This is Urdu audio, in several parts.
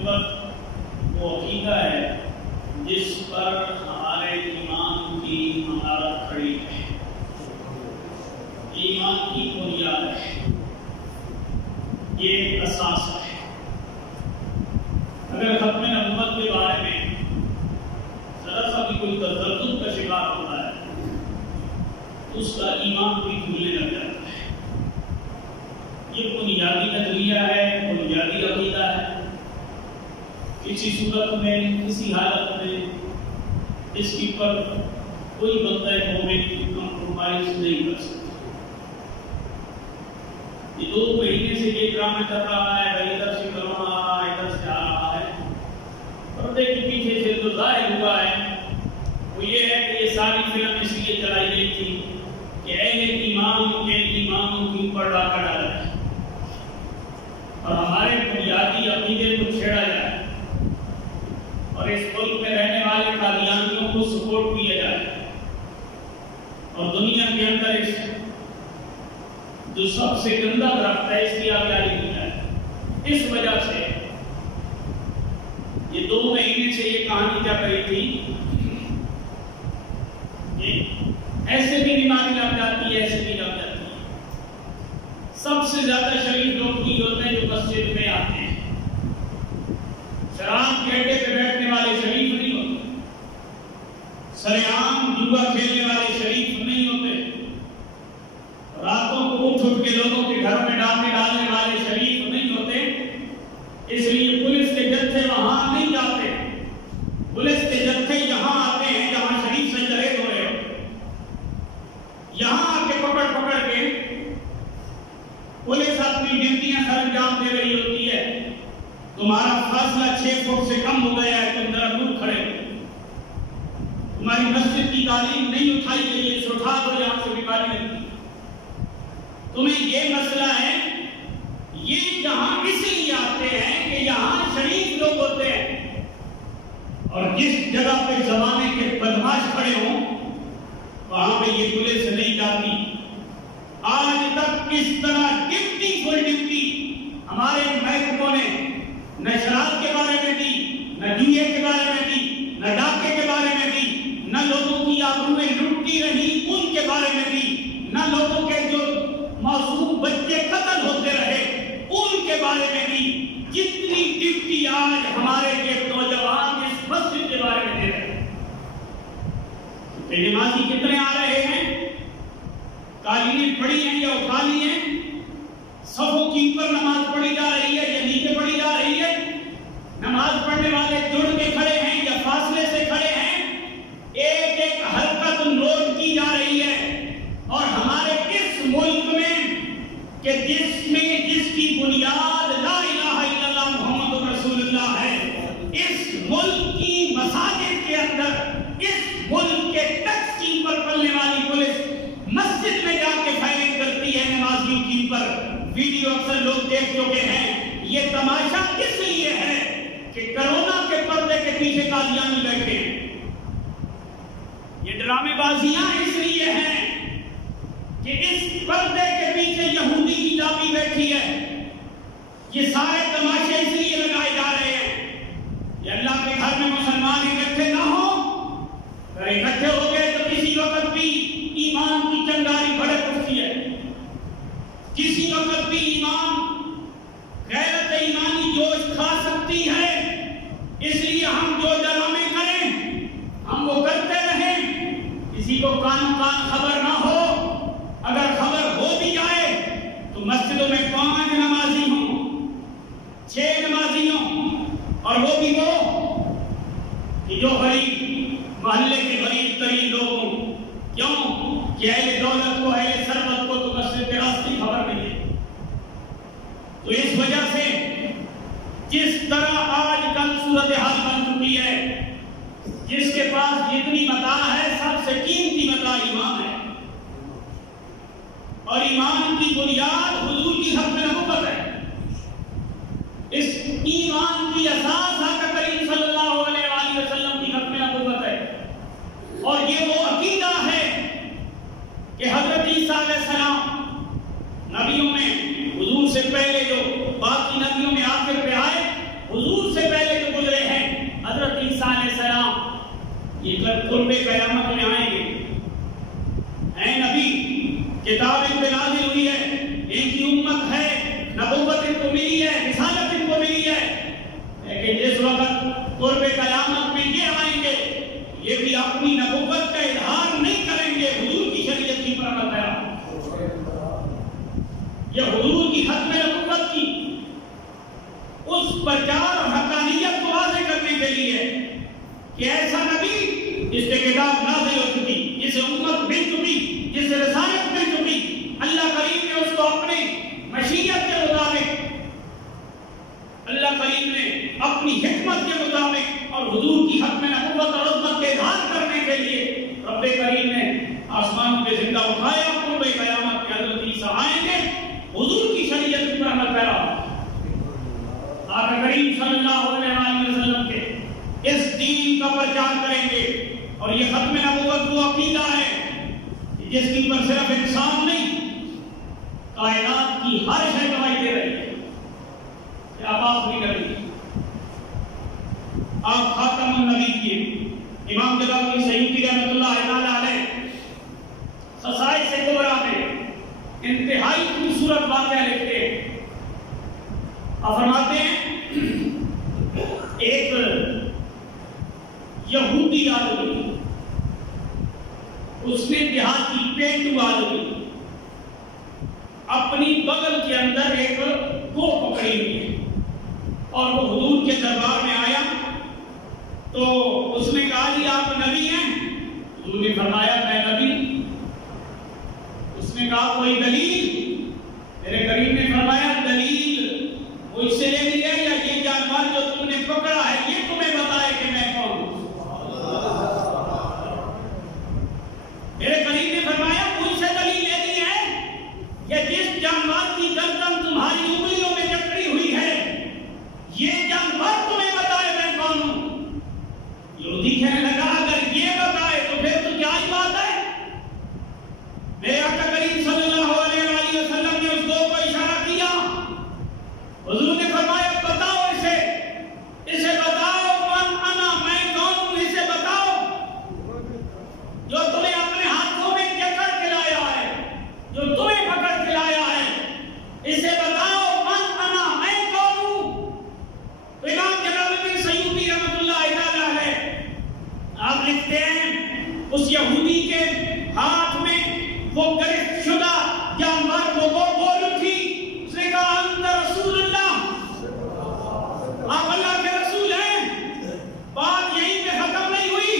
نبوت وہ عقیدہ ہے جس پر ہمارے ایمان کی عمارت کھڑی ہے، ایمان کی بنیاد ہے، یہ ایک اساس ہے۔ اگر ختم نبوت کے بارے میں ذرا سا بھی کوئی تذبذب کا شکار ہوتا ہے تو اس کا ایمان بھی بھولنے لگ جاتا ہے۔ یہ بنیادی نظریہ ہے، بنیادی عقیدہ ہے، کسی صورت میں کسی حالت میں اس کی پر کوئی بندہ مومن کمپرومائز نہیں کر سکتا۔ یہ 2 مہینے سے یہ ڈرامہ چل رہا ہے، بھائی ادھر سے کرونا آ رہا ہے، ادھر سے آ رہا ہے، پردے کے پیچھے سے جو ظاہر ہوا ہے وہ یہ ہے کہ یہ ساری فلم اس لیے چلائی گئی تھی کہ اہل ایمان کے ایمانوں کے اوپر ڈاکہ ڈالا جائے اور ہمارے بنیادی عقیدے کو چھیڑا جائے اور اس ملک میں رہنے والے قادیانیوں کو سپورٹ کیا جائے اور دنیا کے اندر اس جو سب سے گندا درخت ہے اس کی آبیاری کی جائے۔ اس وجہ سے یہ 2 مہینے سے یہ کہانی چل رہی تھی کہ ایسے بھی بیماری لگ جاتی ہے، ایسے بھی لگ جاتی ہے۔ سب سے زیادہ شریف لوگ کی ہوتے ہیں جو مسجد میں آتے ہیں، شراب کے اڈے پہ بیٹھنے والے شریف نہیں ہوتے، سرعام جوا کھیلنے والے شریف نہیں ہوتے، راتوں کو اٹھ کے لوگوں کے گھر میں ڈاکے ڈالنے والے شریف نہیں ہوتے۔ اس لیے پولیس کے جتھے وہاں نہیں جاتے، پولیس کے جتھے یہاں آتے ہیں جہاں شریف سے جرے ہو رہے ہوتے، یہاں آ کے پکڑ پکڑ کے پولیس اپنی ڈیوٹیاں سر انجام دے رہی ہوتی ہے۔ تمہارا فاصلہ 6 فٹ سے کم ہو گیا ہے، تم ذرا دور کھڑے ہو، تمہاری مسجد کی تعلیم نہیں اٹھائی گئی ہے، اٹھا دو یہاں سے، بیماری نہیں۔ تمہیں یہ مسئلہ ہے، یہ یہاں اس لیے آتے ہیں کہ یہاں شریف لوگ ہوتے ہیں اور جس جگہ پہ زمانے کے بدماش کھڑے ہوں وہاں پہ یہ پولیس نہیں جاتی۔ آج تک کس طرح ڈپٹی فل ڈپٹی ہمارے محکموں نے نہ شراب کے بارے میں دی، نہ جوئے کے بارے میں دی، نہ ڈاکے کے بارے میں دی، نہ لوگوں کی آبروئیں لٹتی رہی ان کے بارے میں دی، نہ لوگوں کے جو معصوم بچے قتل ہوتے رہے ان کے بارے میں بھی۔ جتنی ڈیوٹی آج ہمارے یہ نوجوان اس مسجد کے بارے میں دے رہے ہیں، نمازی کتنے آ رہے ہیں، قالینیں پڑھی ہیں یا اٹھا لی ہیں، صفوں کی اوپر نماز پڑھی جا رہی ہے یا نیچے پڑھی جا رہی ہے، نماز پڑھنے والے جڑ کے کھڑے ہیں یا فاصلے سے کھڑے ہیں، ایک ایک حرکت نوٹ کی جا رہی ہے۔ اور ہمارے اس ملک میں کہ جس کی بنیاد لا الہ الا اللہ محمد رسول اللہ ہے، اس ملک کی مساجد کے اندر، اس ملک کے ٹیکس کی پر پلنے والی پولیس مسجد میں جا کے فائرنگ کرتی ہے نمازیوں کی پر، ویڈیو اکثر لوگ دیکھ چکے ہیں۔ یہ تماشا کس لیے ہے کہ کرونا کے پردے کے پیچھے قادیانی بیٹھے ہیں، یہ ڈرامے بازیاں اس لیے ہیں کہ اس پردے کے پیچھے یہودی کی لابی بیٹھی ہے۔ یہ سارے تماشے اس لیے لگائے جا رہے ہیں کہ اللہ کے گھر میں مسلمان اکٹھے نہ ہوں، اگر اکٹھے ہو گئے تو کسی وقت بھی ایمان کی چنگاری بھڑک اٹھتی ہے، کسی وقت بھی ایمان غیرت ایمانی جوش کھا سکتی ہے۔ اس لیے ہم جو ڈرامے کریں ہم وہ کرتے رہیں، کسی کو کان خبر نہ ہو۔ اگر خبر ہو بھی جائے تو مسجدوں میں 5 نمازی ہوں، 6 نمازی ہوں، اور وہ بھی وہ کہ جو غریب محلے کے غریب ترین لوگ ہوں۔ کیوں کہ اہل دولت کو، اہل ثروت کو تو مسجد کے راستے خبر نہیں ہے۔ تو اس وجہ سے جس طرح آج کل صورتحال بن چکی ہے، جس کے پاس جتنی متاع ہے سب سے قیمتی متاع ایمان ہے، اور ایمان کی بنیاد حضور کی ختم نبوت ہے۔ اس ایمان کی اساس آقا کریم صلی اللہ علیہ وآلہ وسلم کی ختم نبوت ہے، اور یہ وہ عقیدہ ہے کہ حضرت عیسیٰ علیہ السلام نبیوں میں حضور سے پہلے جو باقی نبیوں میں آخر پہ آئے، حضور سے پہلے کر قرب قیامت میں آئیں گے. اے نبی کتاب ان پہ نازل ہوئی ہے, ان کی امت ہے, نبوت ان کو ملی ہے, رسالت ان کو ملی ہے, لیکن جس وقت قرب قیامت میں یہ آئیں گے یہ بھی اپنی نبوت کا اظہار نہیں کریں گے, حضور کی شریعت کی پرامت ہے. یہ حضور کی ختم نبوت کی اس پرچار اور حقانیت کو واضح کرنے کے لیے کہ ایسا نبی جس سے کتاب نازل ہو چکی, جسے امت مل چکی, جسے رسالت مل چکی, اللہ کریم نے اس کو اپنے مشیت کے مطابق, اللہ کریم نے اپنی حکمت کے مطابق اور حضور کی ختم نبوت اور عظمت کے اظہار کرنے کے لیے رب کریم نے آسمان پہ زندہ اٹھایا. قرب قیامت کے حضرت عیسیٰ آئیں گے, حضور کی شریعت پر عمل کرا, آقا کریم صلی اللہ علیہ وسلم کے اس دین کا پرچار کریں گے. اور یہ ختم نبوت وہ عقیدہ ہے جس کی پر صرف انسان نہیں, کائنات کی ہر شے گواہی دے رہی ہے کہ آپ آخری نبی, آپ خاتم النبی کیے. امام جلالی سیوطی رحمۃ اللہ تعالی علیہ خصائص کبریٰ میں انتہائی خوبصورت واقعہ لکھتے ہیں. آپ فرماتے ہیں ایک یہودی آدمی, اس نے دیہاتی پینڈو آدمی اپنی بغل کے اندر ایک گو پکڑی ہوئی ہے اور وہ حضور کے دربار میں آیا تو اس نے کہا جی آپ نبی ہیں؟ حضور نے فرمایا میں نبی. اس نے کہا کوئی دلیل؟ میرے کریم نے فرمایا دلیل وہ اس سے لے لی ہے یا یہ جانور جو تم نے پکڑا ہے یہ تمہیں بتائے کہ میں کون ہوں. میرے کریم نے فرمایا مجھ سے دلیل لے لی ہے کہ جس جانور کی گردن تمہاری انگلیوں میں جکڑی ہوئی ہے یہ جانور تمہیں بتائے میں کون ہوں. یہودی کہنے لگا اگر یہ بتائے تو پھر تو کیا ہی بات ہے. میرے آقا کریم صلی اللہ علیہ وآلہ وسلم نے اس دو کو اشارہ کیا. حضور نے فرمایا بتاؤ اسے بتاؤ من انا, میں کون ہوں, اسے بتاؤ جو تمہیں اپنے ہاتھوں میں جکڑ کے لایا ہے, جو تمہیں پکڑ کے لایا ہے, اسے بتاؤ من انا, میں کون ہوں. امام جلال الدین سیوطی رحمۃ اللہ تعالی علیہ آپ لکھتے ہیں اس یہودی کے ہاتھ میں وہ گرفت شدہ جانور وہ بول اٹھی. اس نے کہا انت رسول اللہ, آپ اللہ کے رسول ہیں. بات یہیں پہ ختم نہیں ہوئی.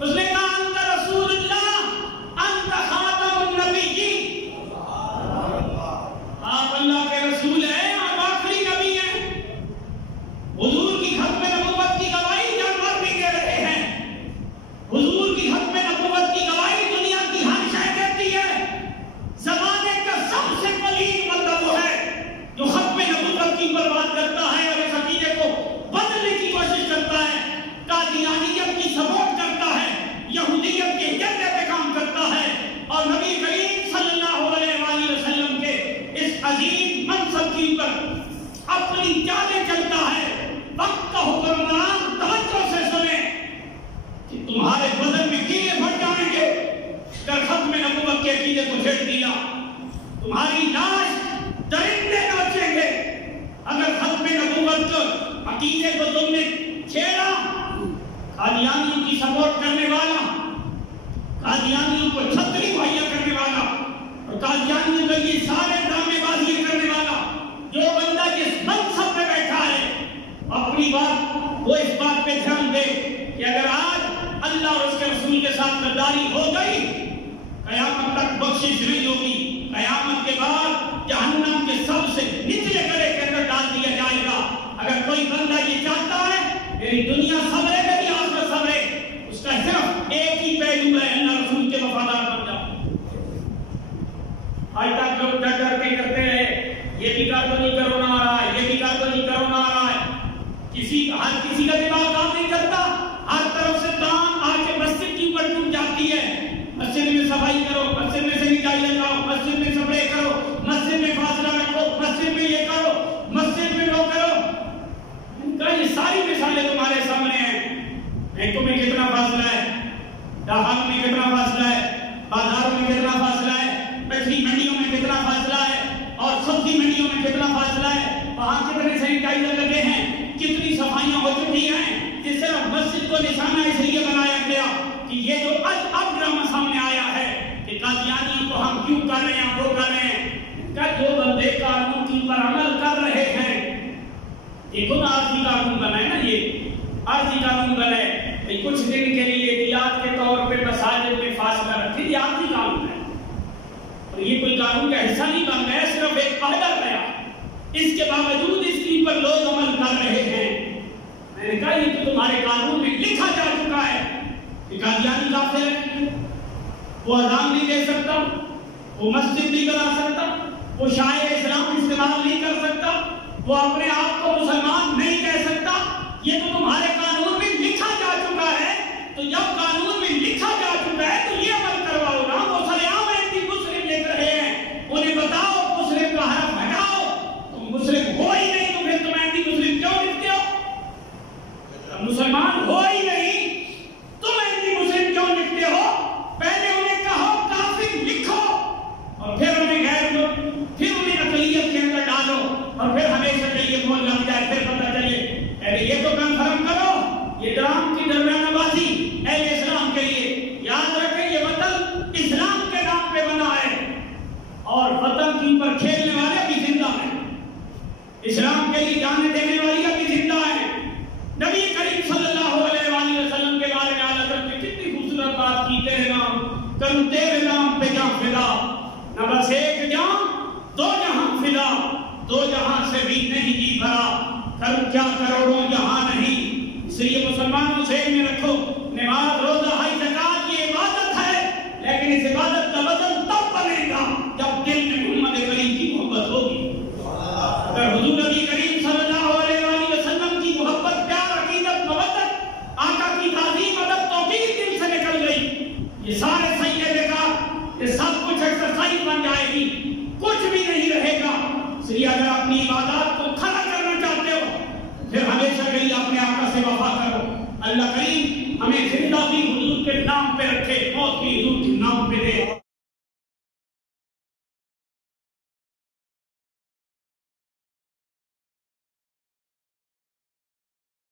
اس نے کہا انت رسول اللہ انت خاتم النبی, آپ اللہ کے رسول ہیں, آپ آخری نبی ہیں. حضور کی ختم نبوت کی گواہی جانور بھی دے رہے ہیں. حضور کی ختم نبوت کی گواہی دنیا کی ہر شے دیتی ہے. زمانے کا سب سے بلیغ بندہ وہ ہے جو ختم نبوت کی پر بات کرتا ہے اور اس عقیدے کو بدلنے کی کوشش کرتا ہے, قادیانیت کی سپورٹ کرتا ہے, یہودیت کے ایجنڈے پہ کام کرتا ہے اور نبی کریم صلی اللہ علیہ وآلہ وسلم کے اس عظیم منصب کی پر اپنی چالیں چلتا ہے. وقت کا حکمران توجہ سے سنیں کہ تمہارے بدن میں کیڑے پھٹ جائیں گے اگر ختم نبوت کے عقیدے کو چھیڑ دیا. تمہاری لاش درندے نوچیں گے اگر ختم نبوت عقیدے کو تم نے چھیڑا. قادیانیوں کی سپورٹ کرنے والا, قادیانیوں کو چھتری مہیا کرنے والا اور قادیانیوں کے یہ سارے ڈرامے بازی کرنے والا جو بندہ جس منصب پہ بیٹھا ہے اپنی بات وہ اس بات پہ دھیان دے کہ اگر آج اللہ اور اس کے رسول کے ساتھ غداری ہو گئی قیامت تک بخشش نہیں ہوگی. قیامت کے بعد جہنم کے سب سے نچلے گڑے کے اندر ڈال دیا جائے گا. اگر کوئی بندہ یہ چاہتا ہے میری دنیا سبرے میری آخرت سبرے, اس کا صرف ایک ہی پہلو ہے اللہ رسول کے وفادار بن جاؤ. آج تک لوگ ڈر ڈر کے کرتے ہیں یہ بھی کر تو نہیں کرونا آ رہا ہے, یہ بھی کر تو نہیں کرونا آ رہا ہے. ہر کسی کا دماغ کام نہیں کرتا. ہر طرف سے کام آ کے مسجد کی اوپر ٹوٹ جاتی ہے. مسجد میں صفائی کرو, مسجد میں سینیٹائزر لاؤ, مسجد میں سپرے کرو, مسجد میں فاصلہ رکھو, مسجد میں یہ کرو, مسجد میں وہ کرو. ان کا یہ ساری مثالیں تمہارے سامنے ہیں. بینکوں میں کتنا فاصلہ ہے, دواخانوں میں کتنا فاصلہ ہے، بازاروں میں کتنا فاصلہ ہے، مچھلی منڈیوں میں کتنا فاصلہ ہے، اور سبزی منڈیوں میں کتنا فاصلہ ہے، وہاں کتنے سینیٹائزر لگے ہیں، کتنی صفائیاں ہو چکی ہیں۔ جس طرح مسجد کو نشانہ اس لیے بنایا گیا کہ یہ جو اب ڈرامہ سامنے آیا ہے کہ قادیانیوں کو ہم کیوں کر رہے ہیں، وہ کر رہے ہیں، کہ جو بندے قانون کی پر عمل کر رہے ہیں، یہ خود عارضی قانون بنا ہے نا، یہ عارضی قانون بنا ہے، کچھ دن کے لیے احتیاط کے طور پہ مساجد میں فاصلہ رکھے، یہ عارضی قانون ہے، اور یہ کوئی قانون کا حصہ نہیں بن گیا، صرف ایک قاعدہ گیا، اس کے باوجود اس کے پر لوگ عمل کر رہے ہیں۔ میں نے کہا یہ تو تمہارے قانون میں لکھا جا چکا ہے کہ قادیانی کافر ہے، وہ اذان نہیں دے سکتا، وہ مسجد نہیں بنا سکتا، وہ شاعر اسلام استعمال نہیں کر سکتا، وہ اپنے آپ کو مسلمان نہیں کہہ سکتا، یہ تو تمہارے قانون میں لکھا جا چکا ہے۔ تو جب قانون میں لکھا جا چکا ہے تو یہ عمل کرواؤ نا۔ وہ سلام اینٹی مسلم لکھ رہے ہیں، انہیں بتاؤ مسلم کا حرف ہٹاؤ، تم مسلم ہو ہی نہیں تو پھر تم اینٹی مسلم کیوں لکھتے ہو؟ مسلمان ہو ہی نہیں تم اینٹی مسلم کیوں لکھتے ہو؟ پہلے انہیں کہو کافر لکھو، اور پھر انہیں غیر دو، پھر انہیں اقلیت کے اندر ڈالو، اور پھر ہمیشہ کے لیے بول لگ جائے، پھر پتہ چلے پہلے یہ تو کنفرم کرو۔ یہ ڈرام کی درمیانہ بازی اہل اسلام کے لیے، یاد رکھیں یہ وطن اسلام کے نام پہ بنا ہے، اور وطن کے اوپر کھیلنے والے بھی زندہ ہیں، اسلام کے لیے جانے دینے والی بھی زندہ ہیں۔ نبی کریم صلی اللہ علیہ وآلہ وسلم کے بارے میں اعلیٰ حضرت نے کتنی خوبصورت بات کی، تیرے نام کروں تیرے نام پہ جاں فدا، نہ بس ایک جاں دو جہاں فدا، دو جہاں سے بھی نہیں جی بھرا، کروں کیا کروڑوں جہاں نہیں۔ اس لیے مسلمان ذہن میں رکھو، نماز روزہ حج زکات یہ عبادت ہے، لیکن اس عبادت کا وزن تب بنے گا جب دل میں محمد کریم کی محبت ہوگی۔ اگر حضور نبی کریم صلی اللہ علیہ وآلہ وسلم کی محبت، پیار، عقیدت، مودت، آقا کی تعظیم، ادب، توقیر دل سے نکل گئی، یہ سارے سیدے کا یہ سب کچھ ایکسرسائز بن جائے گی، کچھ بھی نہیں رہے گا۔ اس لیے اگر اپنی عبادات کو کھڑا کرنا چاہتے ہو پھر ہمیشہ کے لیے اپنے آقا سے وفا کرو۔ اللہ کریم ہمیں زندہ بھی حضور کے نام پہ رکھے، موت بھی حضور کے نام پہ دے۔